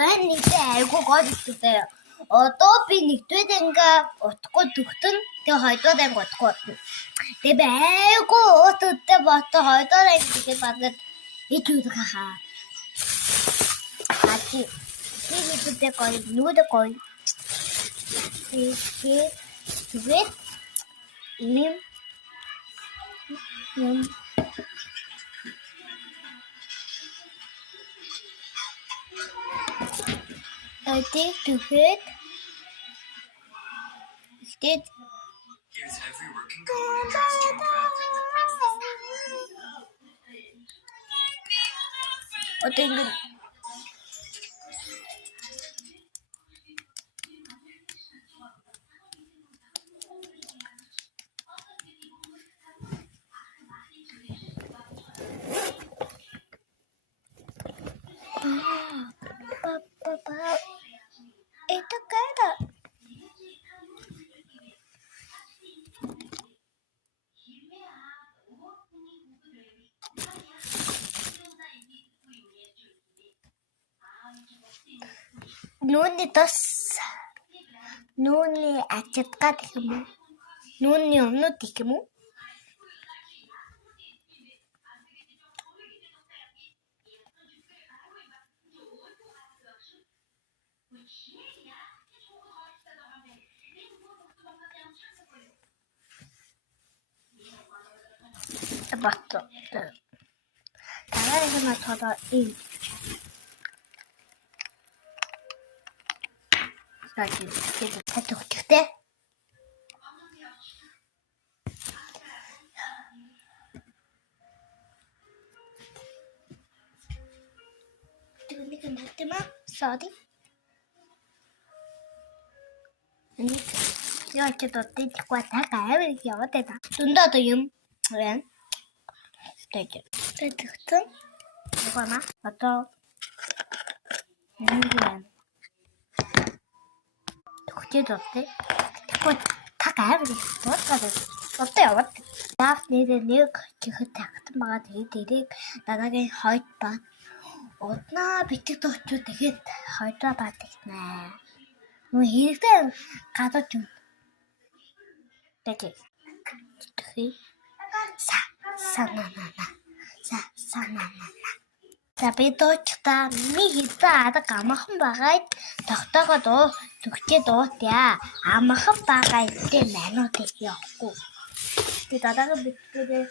Байн нэгтэй айгүй гол ихтэй. Одоо би нэгдүгээр ингээ утгагүй төгтөн. Тэгээ хоёрдугаар анги утгагүй. Тэгээ би айгүй утгатай бото хоёрдугаар анги тэгээд багт ичүүд хахаа. Хати. Би нэгдүгээр гол нүдэ гол. Тэгээд ийм тэгээд Here's every working color costume prep. одоо ингэ это кайда Нүуний ачаатгаад гэх юм уу? Нүуний өмнөд гэх юм уу? Бат. Дараа нь надад ийм тэгээд татвартай. Тэнийг мэдтэмэ сади. Яа ч одоо тэггүй тагаав яваад байна. Дундаа одоо юм байна. Тэгтэн. Яна одоо нэг юм. Тэгтээ тэггүй тагаав болоод одоо яваад. Яав нэг чихэд тагтан байгаа тэгээд дээрээ дараагийн хойд ба уднаа битгд очив тэгээд хойдоо баадагнаа. Нөө хэрэгтэй гадууч юм. Тэгээд санаа. Бид та ми хийдэ ада амархан багайд тогтоогоо дуу төгчээ дуутя. Амархан багай гэдэг мануудыг явахгүй. Тэгээд дараагийн битгэрээ